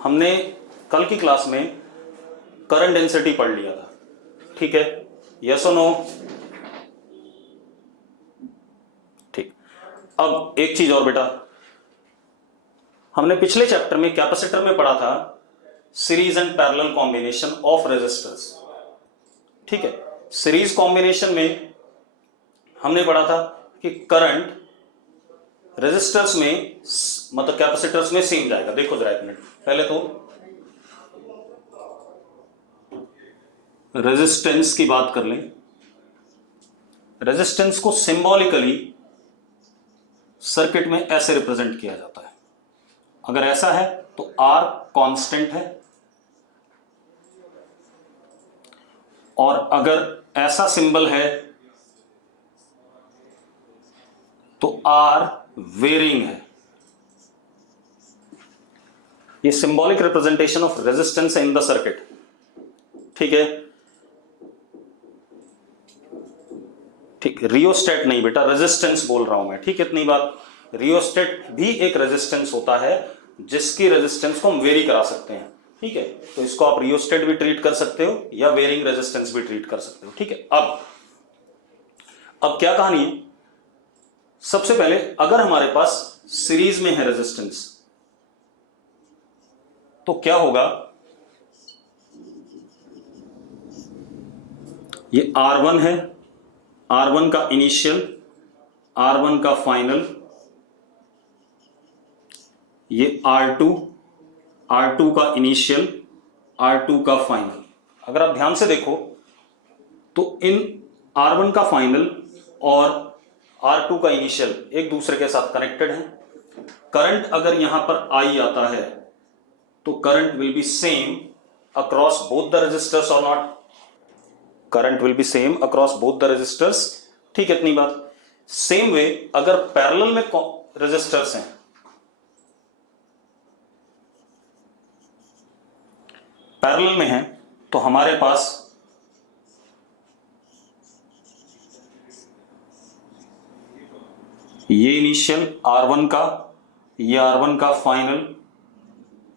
हमने कल की क्लास में करंट डेंसिटी पढ़ लिया था, ठीक है? यस और नो? ठीक। अब एक चीज और बेटा, हमने पिछले चैप्टर में कैपेसिटर में पढ़ा था series and parallel combination of resistors, ठीक है? सीरीज कॉम्बिनेशन में हमने पढ़ा था कि करंट रेजिस्टर्स में मतलब कैपेसिटर्स में सेम जाएगा। देखो जरा एक मिनट, पहले तो रेजिस्टेंस की बात कर लें। रेजिस्टेंस को सिंबॉलिकली सर्किट में ऐसे रिप्रेजेंट किया जाता है। अगर ऐसा है तो R कांस्टेंट है, और अगर ऐसा सिंबल है तो R वेरिंग है। ये symbolic representation of resistance in the circuit, ठीक है? ठीक, रियोस्टेट नहीं बेटा, रेजिस्टेंस बोल रहा हूं मैं, ठीक है? इतनी बात। रियोस्टेट भी एक रेजिस्टेंस होता है जिसकी रेजिस्टेंस को हम वेरी करा सकते हैं, ठीक है? तो इसको आप रियोस्टेट भी ट्रीट कर सकते हो या वेरिंग रेजिस्टेंस भी ट्रीट कर सकते हो, ठीक है? अब क्या कहानी है? सबसे पहले अगर हमारे पास सीरीज में है रेजिस्टेंस तो क्या होगा? ये R1 है, R1 का इनिशियल, R1 का फाइनल, ये R2, R2 का इनिशियल, R2 का फाइनल। अगर आप ध्यान से देखो तो इन R1 का फाइनल और R2 का इनिशियल एक दूसरे के साथ कनेक्टेड हैं। करंट अगर यहां पर I आता है तो current will be same across both the resistors और not? Current will be same across both the resistors, ठीक है? इतनी बात। सेम वे अगर पैरेलल में रेजिस्टर्स हैं, पैरेलल में हैं, तो हमारे पास ये इनिशियल R1 का, ये R1 का फाइनल,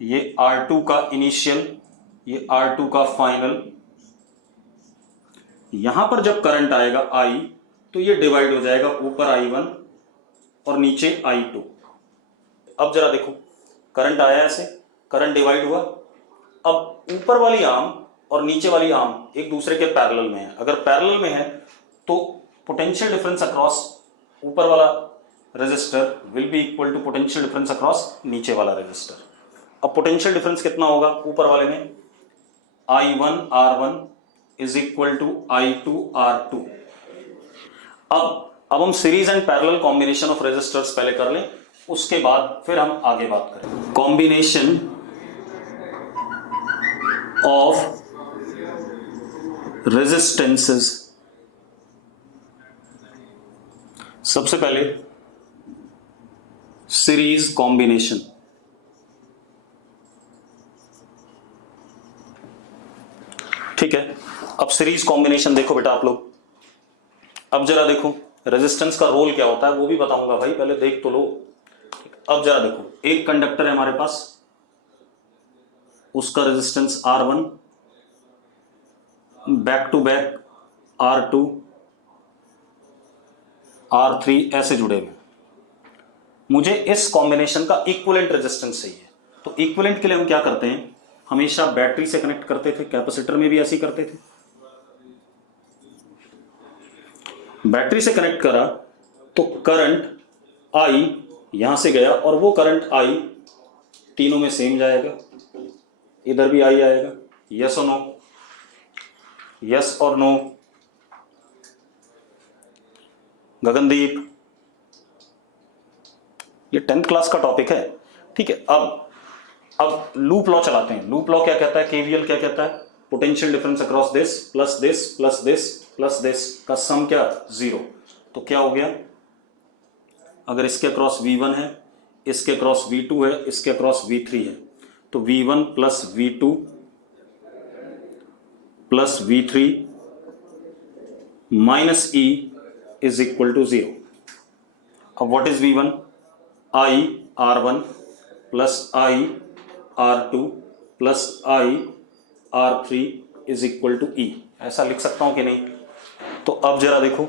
ये R2 का इनिशियल, ये R2 का फाइनल। यहां पर जब करंट आएगा I तो ये डिवाइड हो जाएगा, ऊपर I1 और नीचे I2। अब जरा देखो, करंट आया ऐसे, करंट डिवाइड हुआ। अब ऊपर वाली आर्म और नीचे वाली आर्म एक दूसरे के पैरेलल में है। अगर पैरेलल में है तो पोटेंशियल डिफरेंस अक्रॉस ऊपर वाला resistor will be equal to potential difference across नीचे वाला रेजिस्टर। अब पोटेंशियल डिफरेंस कितना होगा ऊपर वाले में? I1 R1 is equal to I2 R2। अब हम series and parallel combination of resistors पहले कर लें, उसके बाद फिर हम आगे बात करें। Combination of resistances. सबसे पहले सीरीज कॉम्बिनेशन। ठीक है, अब सीरीज कॉम्बिनेशन देखो बेटा आप लोग। अब जरा देखो रेजिस्टेंस का रोल क्या होता है वो भी बताऊंगा भाई, पहले देख तो लो। अब जरा देखो, एक कंडक्टर है हमारे पास, उसका resistance R1, back to back R2, R3 ऐसे जुड़े हुए। मुझे इस कॉम्बिनेशन का इक्विवेलेंट रेजिस्टेंस चाहिए। तो इक्विवेलेंट के लिए हम क्या करते हैं? हमेशा बैटरी से कनेक्ट करते थे, कैपेसिटर में भी ऐसे ही करते थे। बैटरी से कनेक्ट करा तो करंट I यहां से गया और वो करंट I तीनों में सेम जाएगा, इधर भी I आएगा। यस और नो? यस और नो? गगनदीप, ये 10th क्लास का टॉपिक है, ठीक है? अब लूप लॉ चलाते हैं। लूप लॉ क्या कहता है? केवीएल क्या कहता है? Potential difference across this plus this plus this plus this का सम क्या? 0। तो क्या हो गया? अगर इसके अक्रॉस V1 है, इसके अक्रॉस V2 है, इसके अक्रॉस V3 है, तो V1 plus V2 plus V3 minus E is equal to 0। अब what is V1? I R1 plus I R2 plus I R3 is equal to E, ऐसा लिख सकता हूं कि नहीं? तो अब जरा देखो,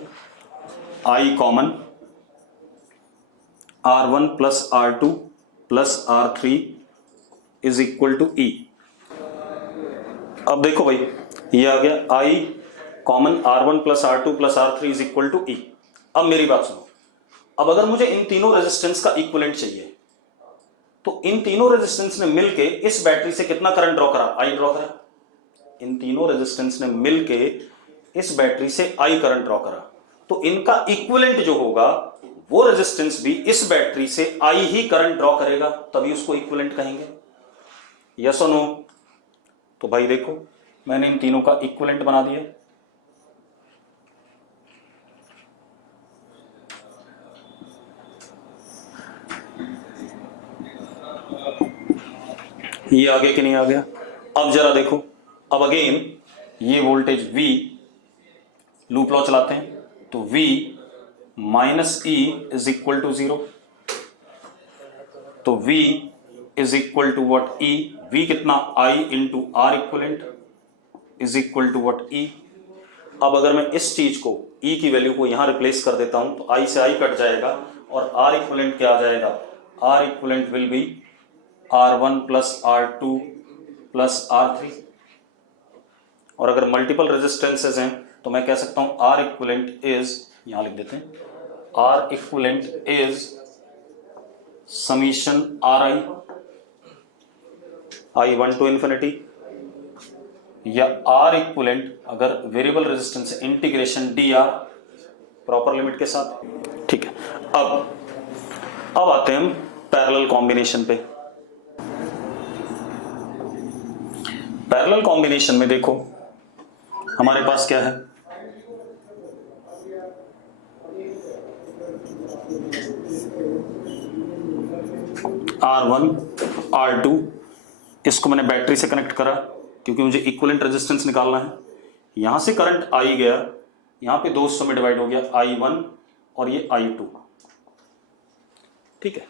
I common, R1 plus R2 plus R3 is equal to E. अब देखो भाई, ये आ गया I common R1 plus R2 plus R3 is equal to E. अब मेरी बात सुनो, अब अगर मुझे इन तीनों रेजिस्टेंस का इक्विवेलेंट चाहिए, तो इन तीनों रेजिस्टेंस ने मिलके इस बैटरी से कितना करंट ड्रॉ करा? आई ड्रॉ करा। इन तीनों रेजिस्टेंस ने मिलके इस बैटरी से आई करंट ड्रॉ करा, तो इनका इक्विवेलेंट जो होगा वो रेजिस्टेंस भी इस बैटरी से आई ही करंट ड्रॉ करेगा, तभी उसको इक्विवेलेंट कहेंगे। यस और नो? तो भाई देखो, मैंने इन तीनों का इक्विवेलेंट बना दिया। ये आ गया कि नहीं आ गया? अब जरा देखो, अब अगेन ये वोल्टेज V, लूप लॉ चलाते हैं, तो V minus E is equal to 0, तो V is equal to what? E। V कितना? I into R equivalent is equal to what? E। अब अगर मैं इस चीज को, E की वैल्यू को यहां रिप्लेस कर देता हूं, तो I से I कट जाएगा और R इक्वलेंट क्या आ जाएगा? R equivalent will be R1 plus R2 plus R3। और अगर मल्टीपल रेजिस्टेंसेज हैं तो मैं कह सकता हूं R इक्वलेंट इज, यहां लिख देते हैं, R equivalent is summation RI, I1 to infinity, या R इक्वलेंट अगर variable resistance integration DR proper limit के साथ। ठीक है, अब आते हैं हम पैरेलल कॉम्बिनेशन पे। पैरेलल कॉम्बिनेशन में देखो हमारे पास क्या है? R1 R2, इसको मैंने बैटरी से कनेक्ट करा क्योंकि मुझे इक्विवेलेंट रेजिस्टेंस निकालना है। यहां से करंट आई गया, यहां पे दो हिस्सों में डिवाइड हो गया, I1 और ये I2। ठीक है,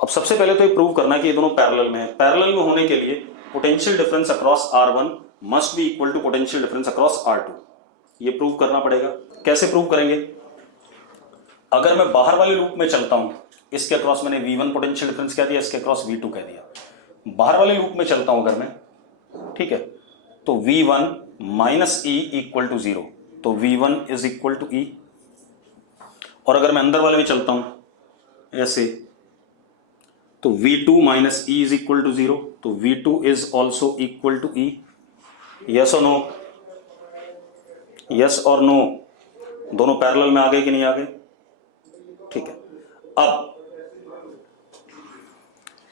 अब सबसे पहले तो ये प्रूव करना है कि ये दोनों पैरेलल में है। पैरेलल में होने के लिए potential difference across R1 must be equal to potential difference across R2। ये प्रूव करना पड़ेगा। कैसे प्रूव करेंगे? अगर मैं बाहर वाले लूप में चलता हूं, इसके अक्रॉस मैंने V1 पोटेंशियल डिफरेंस कह दिया, इसके अक्रॉस V2 कह दिया। बाहर वाले लूप में चलता हूं अगर मैं, ठीक है, तो V1 minus E equal to 0, तो V1 इज इक्वल टू ई। और अगर मैं अंदर वाले में चलता हूं ऐसे, तो V2 minus E is equal to 0, तो V2 is also equal to E. Yes और नो? यस और नो? दोनों पैरेलल में आ गए कि नहीं आ गए?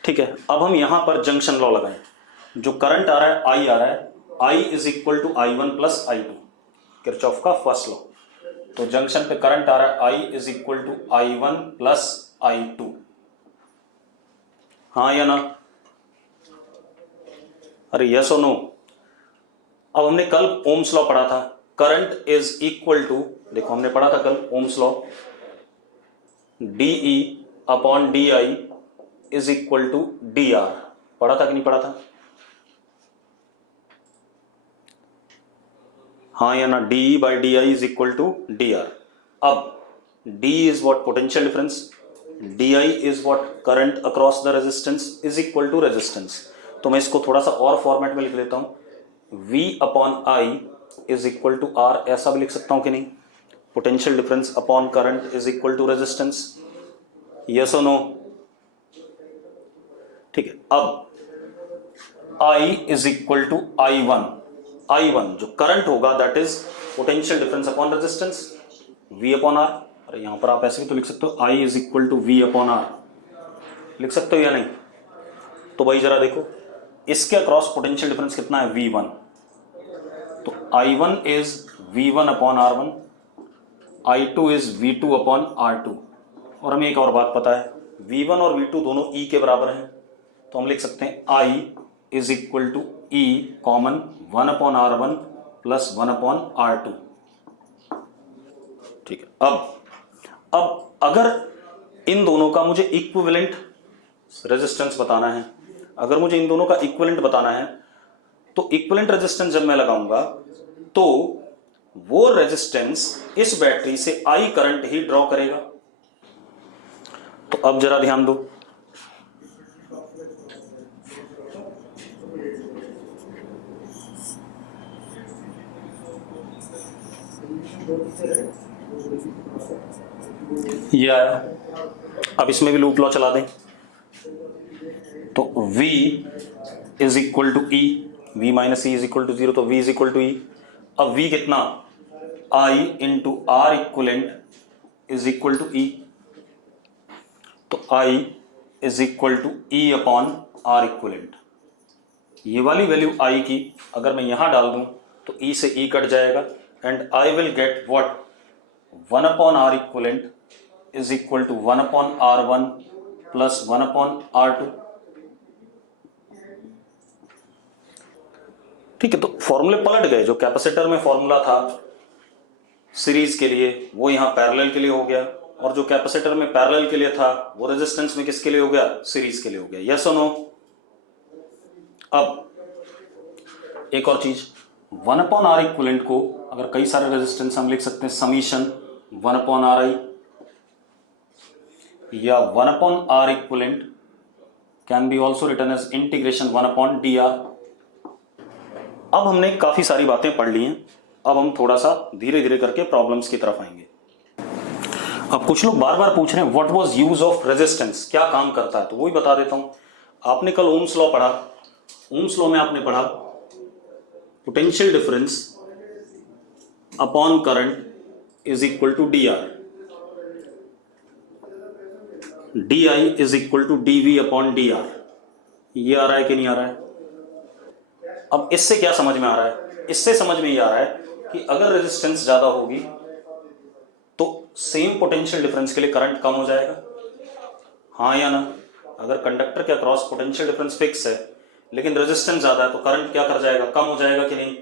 ठीक है, अब हम यहां पर जंक्शन लॉ लगाएं। जो करंट आ रहा है, आई आ रहा है, I is equal to I1 plus I2, Kirchhoff का फर्स्ट लॉ। तो जंक्शन पे करंट आ रहा है, I is equal to I1 plus I2। हाँ या ना? अरे यस और नो? अब हमने कल ओम्स लॉ पढ़ा था, करंट इज इक्वल टू, देखो हमने पढ़ा था कल Ohm's law, DE upon DI is equal to DR। पढ़ा था कि नहीं पढ़ा था? हाँ या ना? DE by DI is equal to DR। अब D is what? Potential difference, DI is what? Current across the resistance is equal to resistance. तो मैं इसको थोड़ा सा और फॉर्मेट में लिख लेता हूं, V upon I is equal to R, ऐसा भी लिख सकता हूं कि नहीं? Potential difference upon current is equal to resistance. Yes और नो? ठीक है, अब I is equal to I1 जो करंट होगा that is potential difference upon resistance, V upon R। अरे यहां पर आप ऐसे भी तो लिख सकते हो, I is equal to V upon R, लिख सकते हो या नहीं? तो भाई जरा देखो, इसके अक्रॉस पोटेंशियल डिफरेंस कितना है? V1, तो I1 is V1 upon R1, I2 is V2 upon R2। और हमें एक और बात पता है, V1 और V2 दोनों E के बराबर हैं, तो हम लिख सकते हैं I is equal to E common 1 upon R1 plus 1 upon R2। ठीक है, अब अगर इन दोनों का मुझे इक्विवेलेंट रेजिस्टेंस बताना है, अगर मुझे इन दोनों का इक्विवेलेंट बताना है तो इक्विवेलेंट रेजिस्टेंस जब मैं लगाऊंगा तो वो रेजिस्टेंस इस बैटरी से आई करंट ही ड्रॉ करेगा। तो अब जरा ध्यान दो, ये आया। अब इसमें भी लूप लॉ चला दें तो V is equal to E, V minus E is equal to 0, तो V is equal to E. अब V कितना, I into R equivalent is equal to E, तो I is equal to E upon R equivalent. ये वाली value I की अगर मैं यहां डाल दूं तो E से E कट जाएगा and I will get what, 1 upon R equivalent is equal to 1 upon R1 plus 1 upon R2। ठीक है, तो फॉर्मूले पलट गए। जो कैपेसिटर में फॉर्मूला था सीरीज के लिए वो यहां पैरेलल के लिए हो गया, और जो कैपेसिटर में पैरेलल के लिए था वो रेजिस्टेंस में किसके लिए हो गया, सीरीज के लिए हो गया। यस और नो। अब एक और चीज, 1 अपॉन आर इक्विवेलेंट को अगर कई सारे रेजिस्टेंस हम लिख सकते हैं समीशन 1 अपॉन आर आई, या 1 upon R equivalent can be also written as integration 1 upon D R. अब हमने काफी सारी बातें पढ़ ली हैं, अब हम थोड़ा सा धीरे धीरे करके प्रॉब्लम्स की तरफ आएंगे। अब कुछ लोग बार बार पूछ रहे हैं what was use of resistance, क्या काम करता है, तो वही बता देता हूं। आपने कल ओम्स लॉ पढ़ा, ओम्स लॉ में आपने पढ़ा potential difference upon current is equal to D R, D I is equal to D V upon D R. ये आ रहा है कि नहीं आ रहा है? अब इससे क्या समझ में आ रहा है, इससे समझ में ये आ रहा है कि अगर रेजिस्टेंस ज्यादा होगी तो सेम पोटेंशियल डिफरेंस के लिए करंट कम हो जाएगा, हाँ या ना। अगर कंडक्टर के अक्रॉस पोटेंशियल डिफरेंस फिक्स है लेकिन रेजिस्टेंस ज्यादा है तो करंट क्या कर जाएगा, कम हो जाएगा कि नहीं।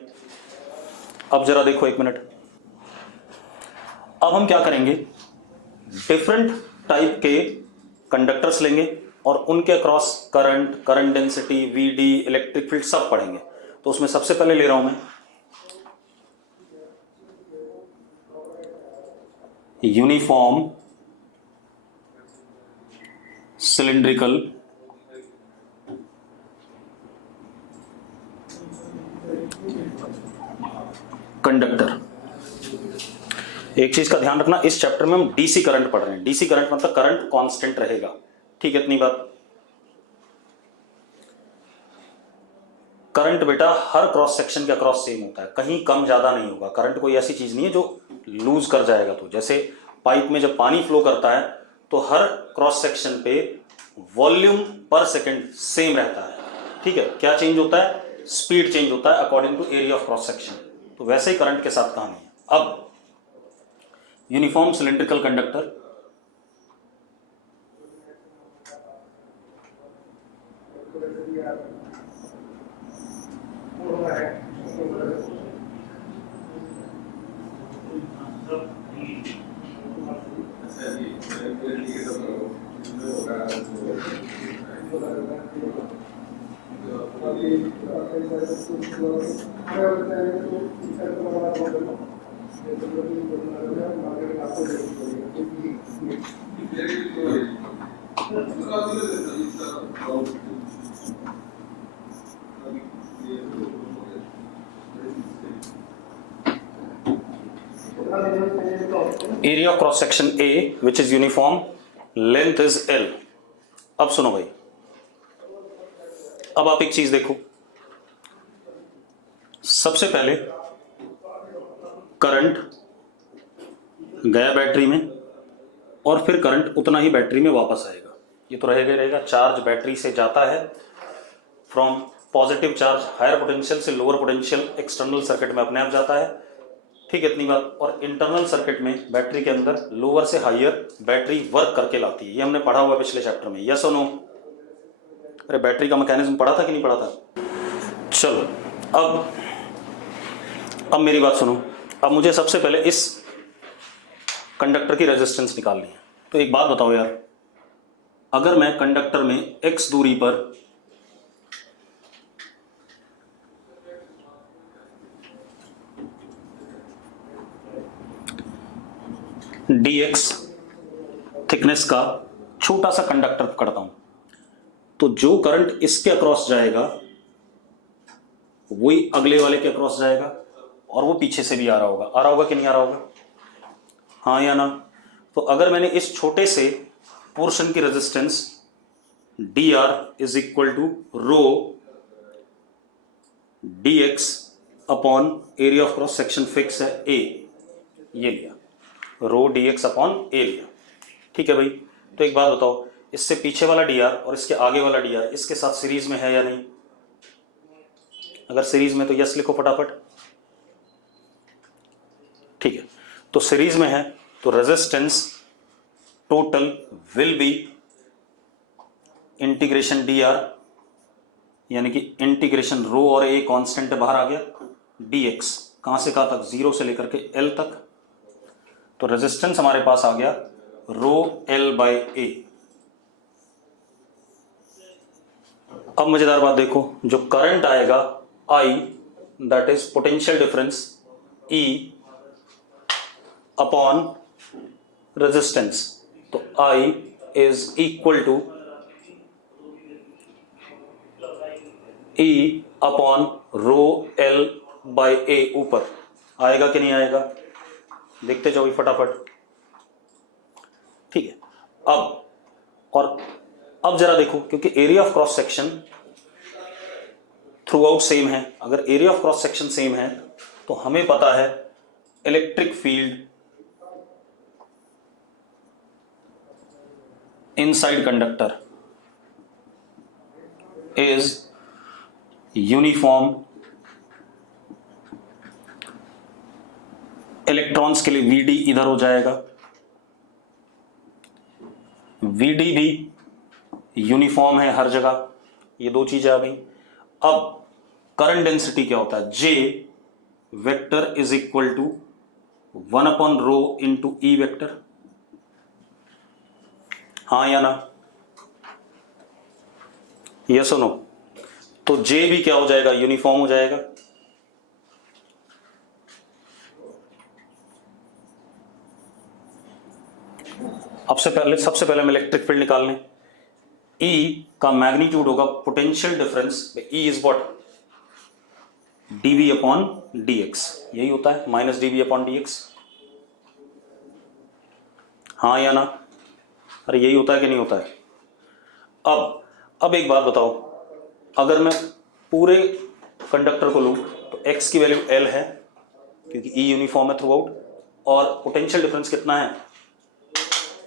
अब जरा देखो एक मिनट, अब हम क्या करेंगे, डिफरेंट टाइप के कंडक्टर्स लेंगे और उनके across current, current density, VD, electric field सब पढ़ेंगे। तो उसमें सबसे पहले ले रहा हूं मैं यूनिफॉर्म सिलिंड्रिकल कंडक्टर। एक चीज का ध्यान रखना, इस चैप्टर में हम डीसी करंट पढ़ रहे हैं। डीसी करंट मतलब करंट कांस्टेंट रहेगा, ठीक है, इतनी बात। करंट बेटा हर क्रॉस सेक्शन के अक्रॉस सेम होता है, कहीं कम ज्यादा नहीं होगा। करंट कोई ऐसी चीज नहीं है जो लूज कर जाएगा। तो जैसे पाइप में जब पानी फ्लो करता है तो हर क्रॉस सेक्शन पे वॉल्यूम पर सेकंड सेम रहता है, ठीक है। क्या चेंज होता है, स्पीड चेंज होता है according to area of cross section. तो वैसे ही करंट के साथ कहानी है। अब uniform cylindrical conductor, area of cross section A which is uniform, length is L। अब सुनो भाई, अब आप एक चीज देखो, सबसे पहले करंट गया बैटरी में और फिर करंट उतना ही बैटरी में वापस आएगा। ये तो रहेगा ही रहेगा। चार्ज बैटरी से जाता है from positive charge higher potential से लोअर पोटेंशियल एक्सटर्नल सर्किट में अपने आप जाता है, ठीक है, इतनी बात। और इंटरनल सर्किट में बैटरी के अंदर लोअर से हायर बैटरी वर्क करके लाती है। ये हमने पढ़ा हुआ पिछले चैप्टर में, यस और नो। अरे बैटरी का मैकेनिज्म पढ़ा था कि नहीं पढ़ा था? चलो अब मेरी बात सुनो। अब मुझे सबसे पहले इस कंडक्टर की रेजिस्टेंस निकालनी है। तो एक बात बताओ यार, अगर मैं कंडक्टर में x दूरी पर dx थिकनेस का छोटा सा कंडक्टर पकड़ता हूं, तो जो करंट इसके अक्रॉस जाएगा वही अगले वाले के अक्रॉस जाएगा, और वो पीछे से भी आ रहा होगा कि नहीं आ रहा होगा, हाँ या ना। तो अगर मैंने इस छोटे से पोर्शन की resistance dr is equal to rho dx upon area of cross section fix है a, ये लिया, रो dx अपॉन a लिया, ठीक है भाई। तो एक बात बताओ, इससे पीछे वाला dr और इसके आगे वाला dr इसके साथ सीरीज में है या नहीं? अगर सीरीज में तो यस लिखो फटाफट, ठीक है। तो सीरीज में है तो resistance total will be integration dr, यानी कि इंटीग्रेशन रो और a कांस्टेंट बाहर आ गया, dx कहां से कहां तक, 0 से लेकर के l तक, तो रेजिस्टेंस हमारे पास आ गया रो l बाई ए। अब मजेदार बात देखो, जो करंट आएगा I, that is potential difference E upon resistance, तो I is equal to E upon rho L by a. ऊपर आएगा कि नहीं आएगा, देखते जाओ फटाफट, ठीक है। अब जरा देखो, क्योंकि area of cross section through out same है, अगर area of cross section same है तो हमें पता है electric field inside conductor is uniform. Electrons के लिए VD इधर हो जाएगा, VD भी यूनिफॉर्म है हर जगह, ये दो चीजें आ गई। अब करंट डेंसिटी क्या होता है, J vector is equal to 1 upon rho into E vector, हाँ या ना, ये सुनो, तो J भी क्या हो जाएगा, यूनिफॉर्म हो जाएगा। सबसे पहले हम इलेक्ट्रिक फील्ड निकाल लें। E का मैग्नीट्यूड होगा potential difference, E is what, dV upon dx, यही होता है, माइनस dV अपॉन dx, हाँ या ना, अरे यही होता है कि नहीं होता है। अब एक बात बताओ, अगर मैं पूरे कंडक्टर को लूं तो x की वैल्यू L है क्योंकि E यूनिफॉर्म है थ्रू आउट, और पोटेंशियल डिफरेंस कितना है,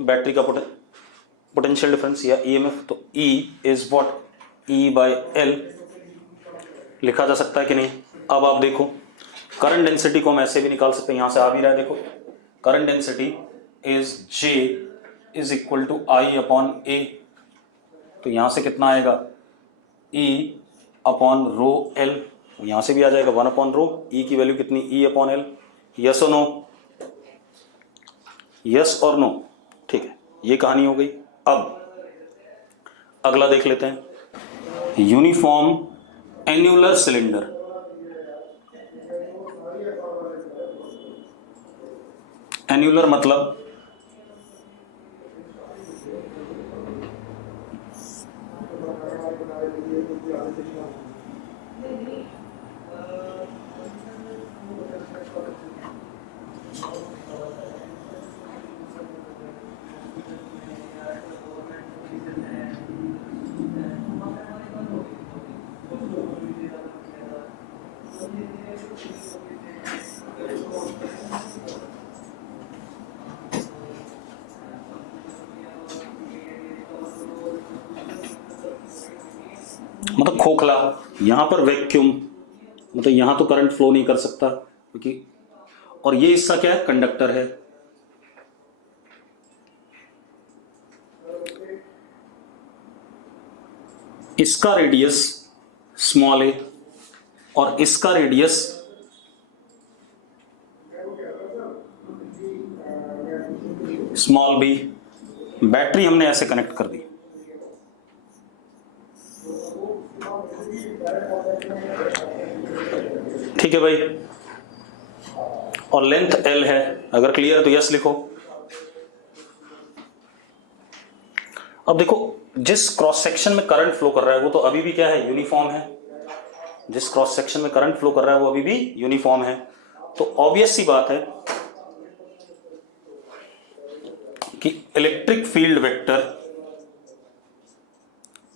बैटरी का पोटेंशियल डिफरेंस या EMF, तो E is what, E by L लिखा जा सकता है कि नहीं। अब आप देखो, करंट डेंसिटी को हम ऐसे भी निकाल सकते हैं, यहां से आ भी रहा है, देखो current density is J is equal to I upon A, तो यहां से कितना आएगा, E अपॉन रो L, यहां से भी आ जाएगा 1 अपॉन रो, E की वैल्यू कितनी, E अपॉन L, यस और नो, यस और नो, ठीक है, ये कहानी हो गई। अब अगला देख लेते हैं, यूनिफॉर्म एन्युलर सिलेंडर, एन्युलर मतलब खोखला, यहां पर वैक्यूम, मतलब यहां तो करंट फ्लो नहीं कर सकता क्योंकि, और ये हिस्सा क्या है, कंडक्टर है। इसका रेडियस स्मॉल ए और इसका रेडियस स्मॉल बी, बैटरी हमने ऐसे कनेक्ट कर दी, ठीक है भाई, और लेंथ L है, अगर क्लियर है तो यस लिखो, अब देखो जिस क्रॉस सेक्शन में करंट फ्लो कर रहा है वो तो अभी भी क्या है, यूनिफॉर्म है। जिस क्रॉस सेक्शन में करंट फ्लो कर रहा है वो अभी भी यूनिफॉर्म है। तो ऑब्वियस सी बात है कि electric field vector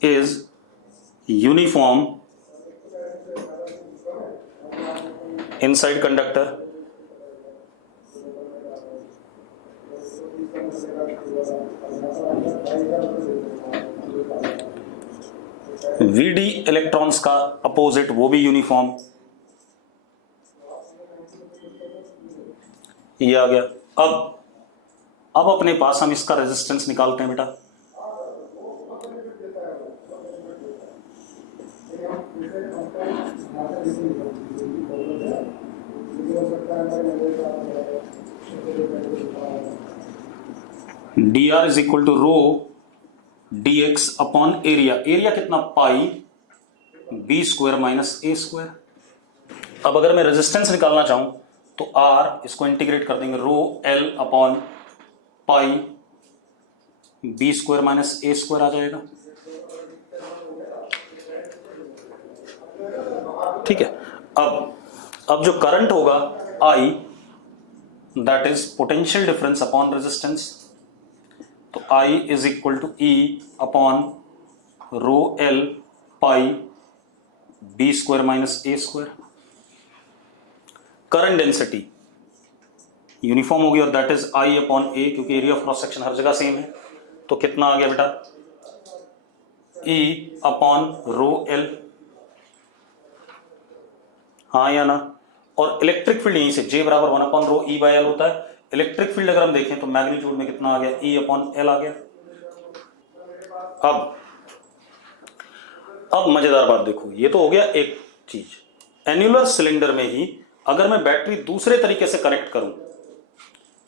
is uniform inside conductor VD electrons का अपोजिट वो भी यूनिफॉर्म, ये आ गया। अब अपने पास हम इसका रेजिस्टेंस निकालते हैं बेटा। D R is equal to rho D X upon area. Area कितना, पाई बी स्क्वायर माइनस ए स्क्वायर। अब अगर मैं रेजिस्टेंस निकालना चाहूं तो आर, इसको इंटीग्रेट कर देंगे, rho L upon pi B square minus ए स्क्वायर आ जाएगा। ठीक है। अब जो करंट होगा I, that is potential difference upon resistance. तो I is equal to E upon rho L pi B square minus A square. Current density uniform होगी और that is I upon a, क्योंकि एरिया ऑफ क्रॉस सेक्शन हर जगह same है। तो कितना आ गया बेटा, ई अपॉन रो एल, हाँ या ना। और इलेक्ट्रिक फील्ड यहीं से J बराबर 1 upon row E by L होता है। इलेक्ट्रिक फील्ड अगर हम देखें तो मैग्नीट्यूड में कितना आ गया, E अपॉन एल आ गया। अब मजेदार बात देखो, ये तो हो गया एक चीज। एन्युलर सिलेंडर में ही अगर मैं बैटरी दूसरे तरीके से कनेक्ट करूं,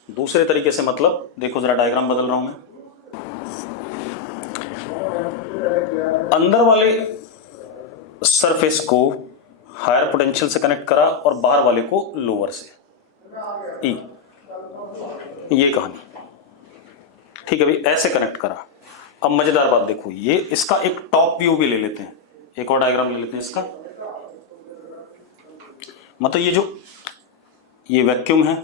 दूसरे तरीके से मतलब देखो जरा डायग्राम बदल रहा हूं मैं। अंदर वाले सरफेस को हायर पोटेंशियल से कनेक्ट करा और बाहर वाले को लोअर से, ई, ये कहानी। ठीक है भाई, ऐसे कनेक्ट करा। अब मजेदार बात देखो, ये इसका एक टॉप व्यू भी ले लेते हैं, एक और डायग्राम ले लेते हैं इसका। मतलब ये वैक्यूम है,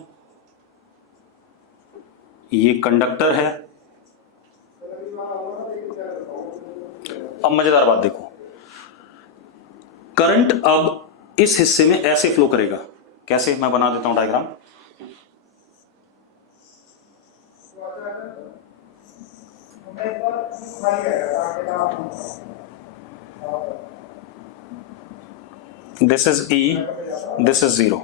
ये कंडक्टर है। अब मजेदार बात देखो, करंट अब इस हिस्से में ऐसे फ्लो करेगा। कैसे, मैं बना देता हूं diagram. This is E, this is 0।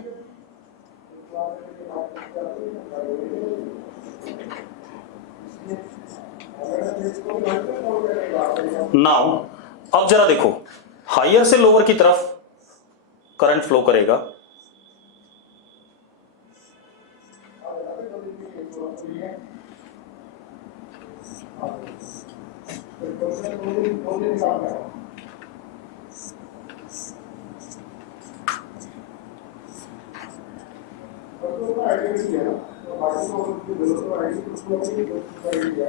Now अब जरा देखो, हायर से लोअर की तरफ करंट फ्लो करेगा।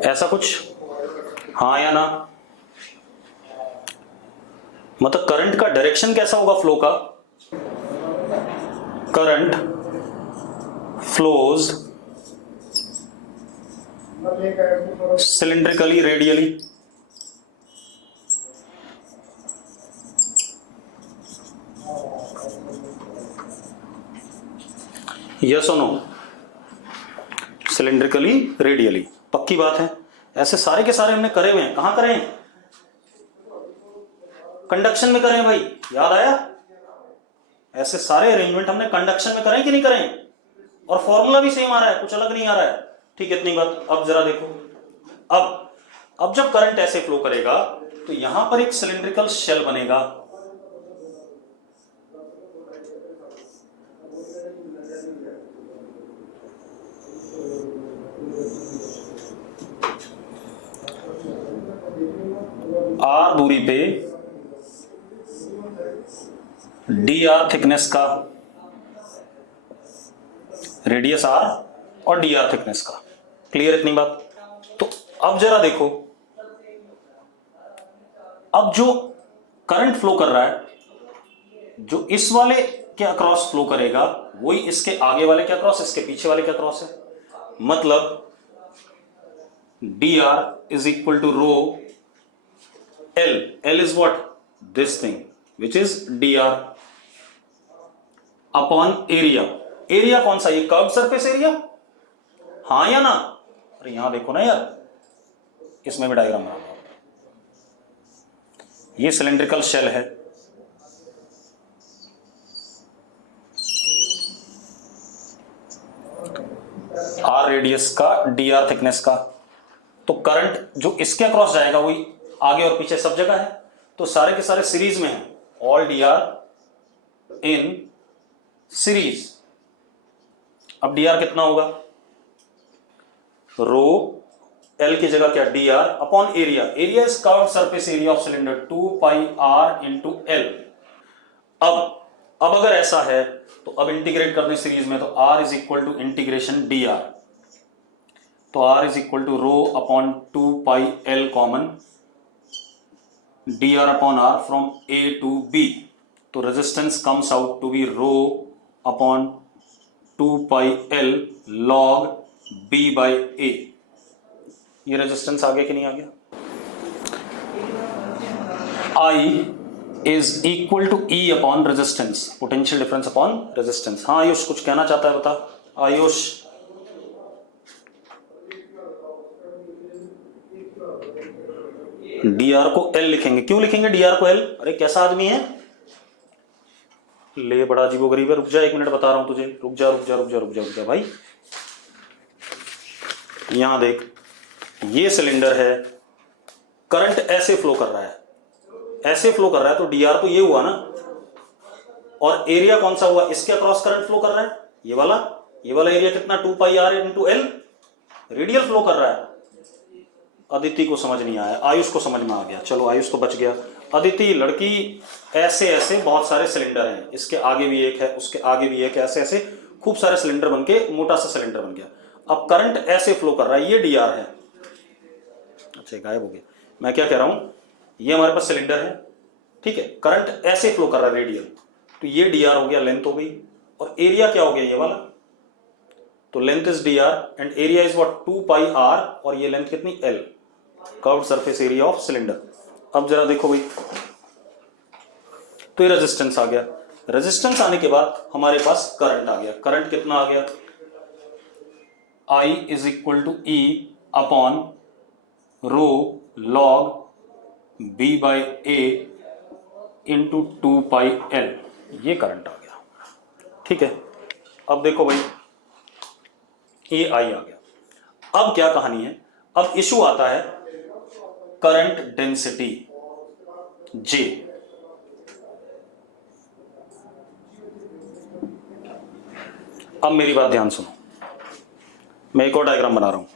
ऐसा कुछ, हाँ या ना। मतलब करंट का डायरेक्शन कैसा होगा फ्लो का, करंट फ्लोज सिलिंड्रिकली रेडियली। यस और नो, सिलिंड्रिकली रेडियली, पक्की बात है। ऐसे सारे के सारे हमने करे हुए हैं। कहां करे हैं, कंडक्शन में करें भाई, याद आया। ऐसे सारे अरेंजमेंट हमने कंडक्शन में करें कि नहीं करें, और फॉर्मूला भी सेम आ रहा है, कुछ अलग नहीं आ रहा है। ठीक है, इतनी बात। अब जरा देखो, अब जब करंट ऐसे फ्लो करेगा तो यहां पर एक सिलिंड्रिकल शेल बनेगा। आर दूरी पे डी आर थिकनेस का, रेडियस आर और डी आर थिकनेस का। क्लियर इतनी बात। तो अब जरा देखो, अब जो करंट फ्लो कर रहा है, जो इस वाले के अक्रॉस फ्लो करेगा वही इसके आगे वाले के अक्रॉस, इसके पीछे वाले के अक्रॉस है। मतलब dr is equal to rho L. L is what? This thing, which is dr upon area. Area कौन सा? ये कर्व सरफेस एरिया, हाँ या ना? अरे यहां देखो ना यार, इसमें भी डायग्राम बना, ये सिलेंड्रिकल शेल है, आर रेडियस का, डी आर थिकनेस का। तो करंट जो इसके अक्रॉस जाएगा वही आगे और पीछे सब जगह है, तो सारे के सारे सीरीज में है, all D R in series. अब डी आर कितना होगा? रो एल की जगह क्या? D R upon area. Area is curved surface area of cylinder 2 pi R into L. अब अगर ऐसा है तो अब इंटीग्रेट करने सीरीज में, तो r is equal to integration D R, तो r is equal to rho upon 2 pi L common D R upon R from a to b। तो resistance comes out to B rho upon 2 pi L log b by a। ये resistance आ गया कि नहीं आ गया? I is equal to E upon resistance, potential difference upon resistance. हाँ आयुष कुछ कहना चाहता है, बता आयुष। डी आर को एल लिखेंगे, क्यों लिखेंगे डी आर को एल? अरे कैसा आदमी है, ले बड़ा अजीबोगरीब है। रुक जा, 1 मिनट बता रहा हूं तुझे, रुक जा रुक जा रुक जा रुक जा रुक जा भाई। यहां देख, ये सिलेंडर है, करंट ऐसे फ्लो कर रहा है, ऐसे फ्लो कर रहा है, तो डी आर तो ये हुआ ना, और एरिया कौन सा हुआ? इसके अक्रॉस करंट फ्लो कर रहा है, ये वाला एरिया कितना? 2 pi R into L, radial flow कर रहा है। अदिति को समझ नहीं आया, आयुष को समझ में आ गया, चलो आयुष तो बच गया। अदिति लड़की, ऐसे ऐसे बहुत सारे सिलेंडर हैं, इसके आगे भी एक है, उसके आगे भी एक है, ऐसे ऐसे खूब सारे सिलेंडर बन के मोटा सा सिलेंडर बन गया। अब करंट ऐसे फ्लो कर रहा है, ये डी आर है। अच्छा गायब हो गया, मैं क्या कह रहा हूं, ये हमारे पास सिलेंडर है, ठीक है, करंट ऐसे फ्लो कर रहा है रेडियल, तो ये डी आर हो गया, लेंथ हो गई, और एरिया क्या हो गया? ये वाला। तो length is D R and area is what? 2 pi R, और ये लेंथ कितनी? L, curved surface area of cylinder. अब जरा देखो भाई, तो ये रेजिस्टेंस आ गया, रेजिस्टेंस आने के बाद हमारे पास करंट आ गया। करंट कितना आ गया? I is equal to E upon rho log b by A into 2 pi L, ये करंट आ गया, ठीक है। अब देखो भाई, ये I आ गया। अब क्या कहानी है? अब इशू आता है करंट डेंसिटी J। अब मेरी बात ध्यान सुनो, मैं एक और डायग्राम बना रहा हूं।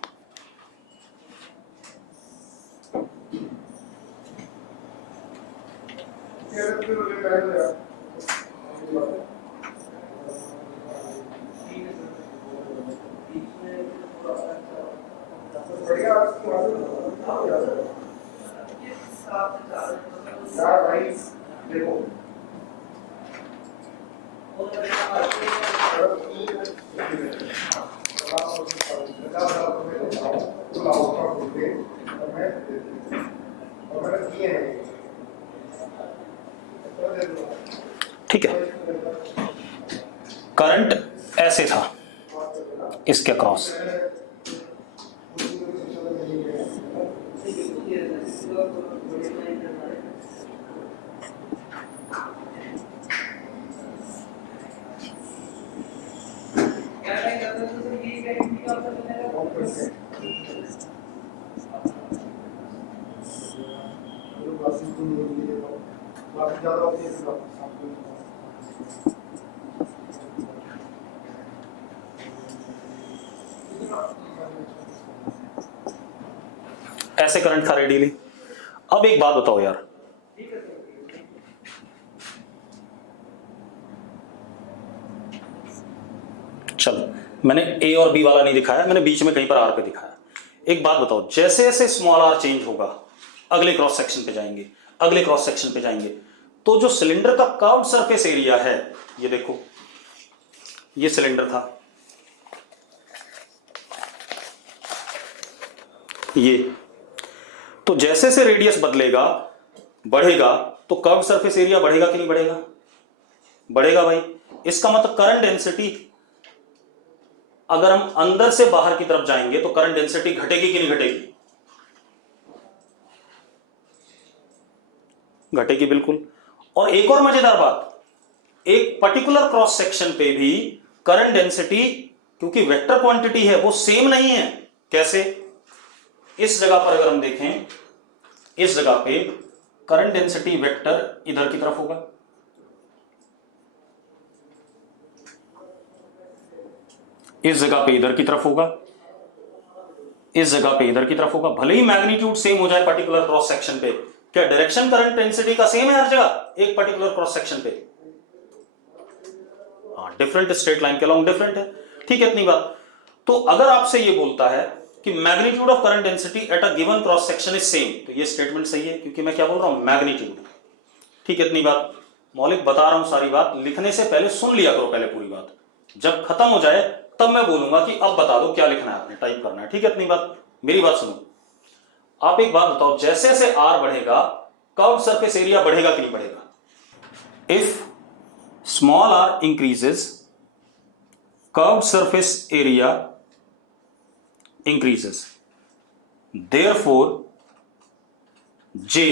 ठीक है, करंट ऐसे था इसके क्रॉस, ऐसे करंट था रेडियली। अब एक बात बताओ यार, चलो मैंने ए और बी वाला नहीं दिखाया, मैंने बीच में कहीं पर आर पे दिखाया। एक बात बताओ, जैसे जैसे स्मॉल आर चेंज होगा अगले क्रॉस सेक्शन पे जाएंगे, अगले क्रॉस सेक्शन पे जाएंगे। तो जो सिलेंडर का कर्व्ड सरफेस एरिया है, ये देखो, ये सिलेंडर था, ये, तो जैसे से रेडियस बदलेगा, बढ़ेगा, तो कर्व्ड सरफेस एरिया बढ़ेगा कि नहीं बढ़ेगा? बढ़ेगा भाई। इसका मतलब करंट डेंसिटी, अगर हम अंदर से बाहर की तरफ जाएंगे तो करंट डेंसिटी घटेगी कि नहीं घटेगी? घटेगी बिल्कुल। और एक और मजेदार बात, एक पर्टिकुलर क्रॉस सेक्शन पे भी करंट डेंसिटी, क्योंकि वेक्टर क्वांटिटी है, वो सेम नहीं है। कैसे? इस जगह पर अगर हम देखें, इस जगह पे करंट डेंसिटी वेक्टर इधर की तरफ होगा, इस जगह पे इधर की तरफ होगा, इस जगह पे इधर की तरफ होगा। भले ही मैग्नीट्यूड सेम हो जाए पर्टिकुलर क्रॉस सेक्शन पे, क्या डायरेक्शन करंट डेंसिटी का सेम है हर जगह एक पर्टिकुलर क्रॉस सेक्शन पे? हाँ, डिफरेंट स्ट्रेट लाइन के अलोंग डिफरेंट है। ठीक है, इतनी बात। तो अगर आपसे ये बोलता है कि magnitude of current density at a given cross section is same, तो ये स्टेटमेंट सही है, क्योंकि मैं क्या बोल रहा हूं? मैग्नीट्यूड। ठीक है, इतनी बात। मौलिक बता रहा हूं सारी बात, लिखने से पहले सुन लिया करो पहले पूरी बात, जब खत्म हो जाए तब मैं बोलूंगा कि अब बता दो क्या लिखना है, आपने टाइप करना है। ठीक है, इतनी बात। मेरी बात सुनो, आप एक बात बताओ, जैसे जैसे आर बढ़ेगा कर्व्ड सरफेस एरिया बढ़ेगा कि नहीं बढ़ेगा? If small R increases, curved surface area increases, therefore J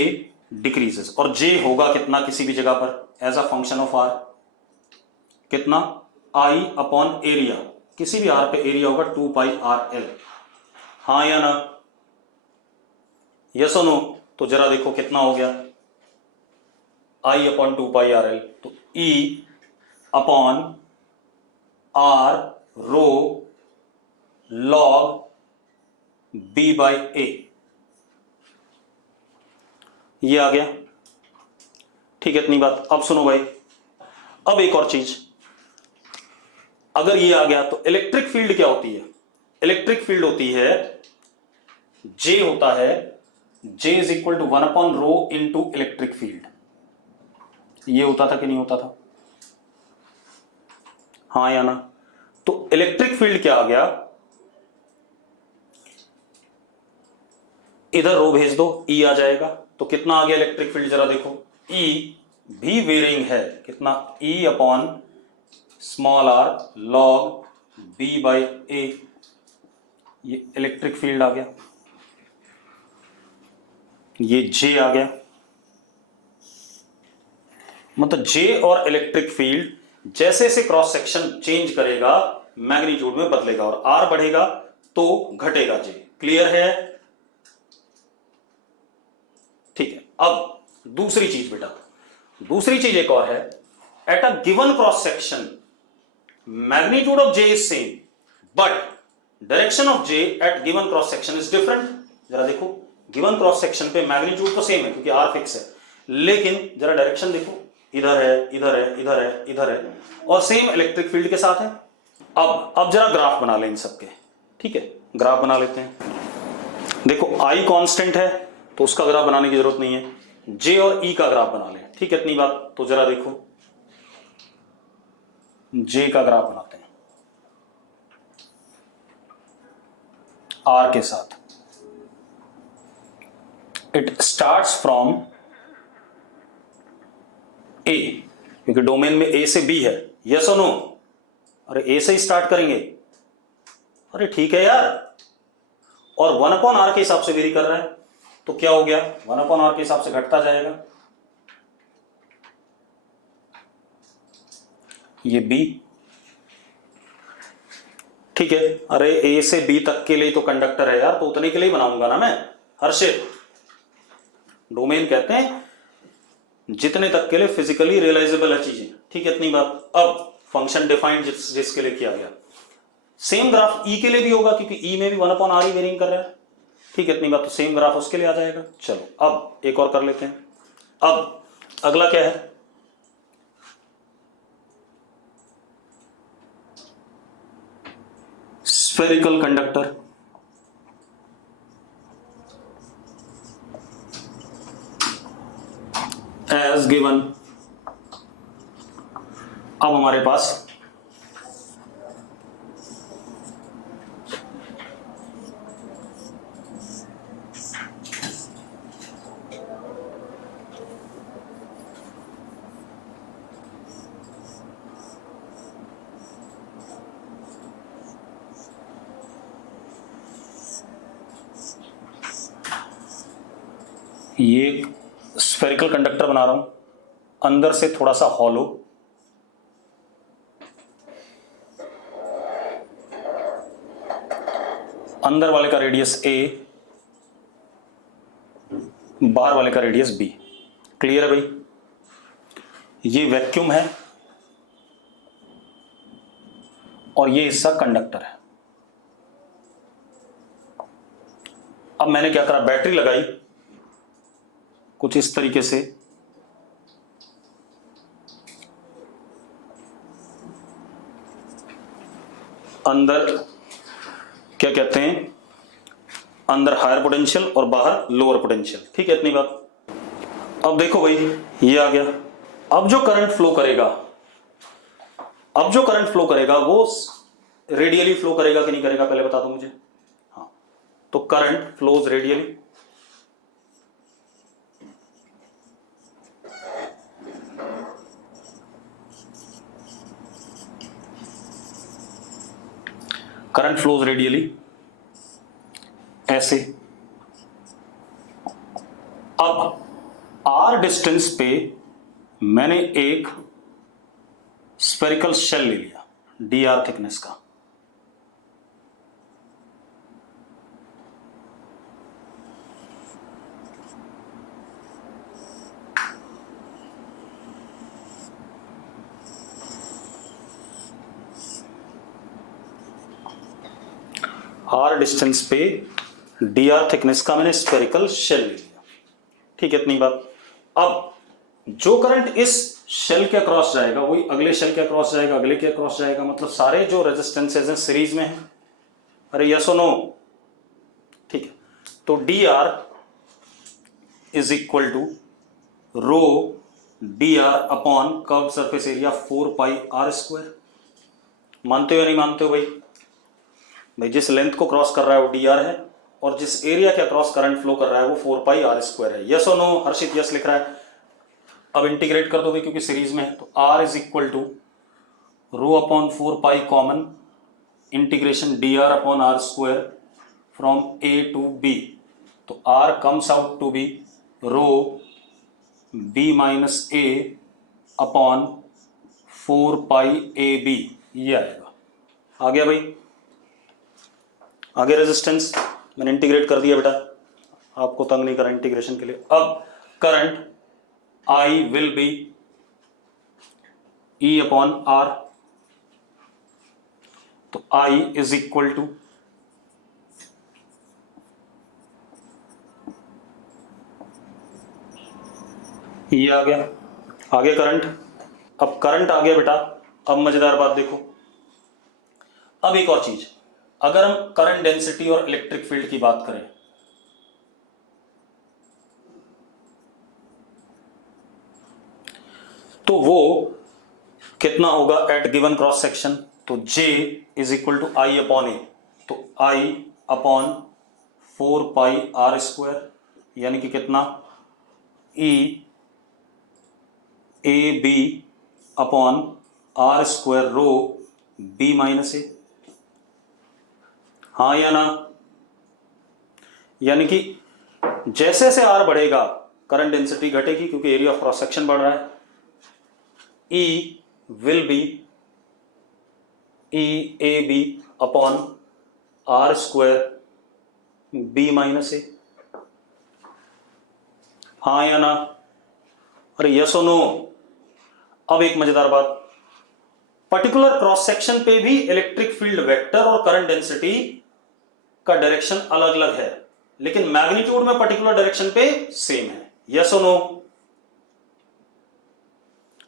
decreases. और जे होगा कितना किसी भी जगह पर as a function of R? कितना? आई अपॉन एरिया, किसी भी आर पे एरिया होगा 2 पाई आर एल। हाँ या ना? यस और नो? तो जरा देखो कितना हो गया, I upon 2 pi R L, तो E upon R rho log b by a, ये आ गया। ठीक है, इतनी बात। अब सुनो भाई, अब एक और चीज, अगर ये आ गया तो इलेक्ट्रिक फील्ड क्या होती है? इलेक्ट्रिक फील्ड होती है, जे होता है, J is equal to 1 upon rho into electric field. ये होता था कि नहीं होता था? हाँ या ना? तो इलेक्ट्रिक फील्ड क्या आ गया, इधर रो भेज दो, ई आ जाएगा। तो कितना आ गया इलेक्ट्रिक फील्ड, जरा देखो, ई भी वेरिंग है, कितना? E upon small R log b by a, ये इलेक्ट्रिक फील्ड आ गया, ये जे आ गया। मतलब जे और इलेक्ट्रिक फील्ड जैसे जैसे क्रॉस सेक्शन चेंज करेगा मैग्नीट्यूड में बदलेगा, और आर बढ़ेगा तो घटेगा जे। क्लियर है? ठीक है। अब दूसरी चीज बेटा, दूसरी चीज एक और है, at a given cross section magnitude of J is same but direction of J at given cross section is different. जरा देखो, गिवन क्रॉस सेक्शन पे मैग्नीट्यूड तो सेम है क्योंकि आर फिक्स है, लेकिन जरा डायरेक्शन देखो, इधर है, इधर है, इधर है, इधर है, और सेम इलेक्ट्रिक फील्ड के साथ है। अब जरा ग्राफ बना लें इन सबके। ठीक है, ग्राफ बना लेते हैं। देखो, आई कांस्टेंट है तो उसका ग्राफ बनाने की जरूरत नहीं है, जे और ई का ग्राफ बना लें। ठीक है, इतनी बात। तो जरा देखो, जे का ग्राफ बनाते हैं आर के साथ। इट स्टार्ट्स फ्रॉम ए, क्योंकि डोमेन में ए से बी है। यस और नो? अरे ए से ही स्टार्ट करेंगे। अरे ठीक है यार, और 1 अपॉन आर के हिसाब से वेरी कर रहा है, तो क्या हो गया, 1 अपॉन आर के हिसाब से घटता जाएगा। ये बी, ठीक है। अरे ए से बी तक के लिए तो कंडक्टर है यार, तो उतने के लिए बनाऊंगा ना मैं, हर्षित। डोमेन कहते हैं जितने तक के लिए फिजिकली रियलाइजेबल है चीजें। ठीक है, इतनी बात। अब फंक्शन डिफाइंड जिसके लिए किया गया, सेम ग्राफ ई के लिए भी होगा क्योंकि ई में भी 1 अपॉन आर ही वेरिंग कर रहा है। ठीक है, इतनी बात। तो सेम ग्राफ उसके लिए आ जाएगा। चलो अब एक और कर लेते हैं। अब अगला क्या है, स्फेरिकल कंडक्टर। As given. अब हमारे पास ये स्फेरिकल कंडक्टर बना रहा हूं, अंदर से थोड़ा सा हॉलो, अंदर वाले का रेडियस ए, बाहर वाले का रेडियस बी। क्लियर है भाई? ये वैक्यूम है और ये हिस्सा कंडक्टर है। अब मैंने क्या करा, बैटरी लगाई कुछ इस तरीके से, अंदर क्या कहते हैं, अंदर हायर पोटेंशियल और बाहर लोअर पोटेंशियल। ठीक है, इतनी बात। अब देखो भाई, ये आ गया। अब जो करंट फ्लो करेगा, अब जो करंट फ्लो करेगा वो रेडियली फ्लो करेगा कि नहीं करेगा, पहले बता दो मुझे। हाँ, तो current flows radially. Current flows radially ऐसे। अब आर डिस्टेंस पे मैंने एक स्फेरिकल शेल ले लिया डी आर थिकनेस का। आर डिस्टेंस पे डी आर थिकनेस का मैंने स्फेरिकल शेल ले लिया। ठीक है, इतनी बात। अब जो करंट इस शेल के अक्रॉस जाएगा वही अगले शेल के अक्रॉस जाएगा, अगले के अक्रॉस जाएगा, मतलब सारे जो रेजिस्टेंसेज हैं सीरीज में हैं। अरे यस और नो? ठीक है, तो D R is equal to rho D R upon curve surface area 4 pi R square. मानते हो या नहीं मानते हो भाई? भाई जिस लेंथ को क्रॉस कर रहा है वो डी आर है और जिस एरिया के अक्रॉस करंट फ्लो कर रहा है वो 4 पाई आर स्क्वायर है। यस और नो? हर्षित यस लिख रहा है। अब इंटीग्रेट कर दो भाई क्योंकि सीरीज में है, तो R is equal to rho upon 4 pi common integration D R upon R square from a to b. तो R comes out to B rho B minus a upon 4 pi a b. ये आएगा। आ गया भाई? आगे resistance मैंने integrate कर दिया बेटा, आपको तंग नहीं करा इंटीग्रेशन के लिए। अब current I will be E upon R, तो I इज इक्वल टू ये आ गया। आगे करंट, अब करंट आ गया बेटा। अब मजेदार बात देखो, अब एक और चीज, अगर हम करंट डेंसिटी और इलेक्ट्रिक फील्ड की बात करें तो वो कितना होगा एट गिवन क्रॉस सेक्शन? तो J is equal to I upon A, तो I upon 4 pi R square, यानी कि कितना E A B upon R square rho B minus A. हाँ या ना? यानी कि जैसे जैसे आर बढ़ेगा करंट डेंसिटी घटेगी क्योंकि एरिया ऑफ क्रॉस सेक्शन बढ़ रहा है। E will be EAB upon R square B minus A. हाँ या ना? अरे यस और नो? अब एक मजेदार बात, पर्टिकुलर क्रॉस सेक्शन पे भी इलेक्ट्रिक फील्ड वेक्टर और करंट डेंसिटी का डायरेक्शन अलग अलग है, लेकिन मैग्नीट्यूड में पर्टिकुलर डायरेक्शन पे सेम है। यस और नो?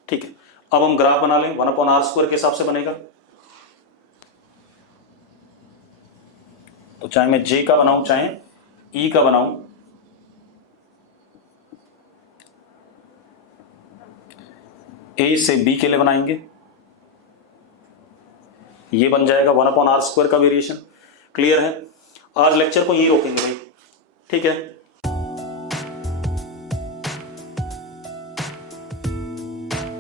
ठीक है, अब हम ग्राफ बना लें। 1 अपॉन आर स्क्वायर के हिसाब से बनेगा, तो चाहे मैं J का बनाऊं चाहे E का बनाऊं, ए से बी के लिए बनाएंगे, ये बन जाएगा 1/r² का वेरिएशन। क्लियर है? आज लेक्चर को यही रोकेंगे भाई, ठीक है।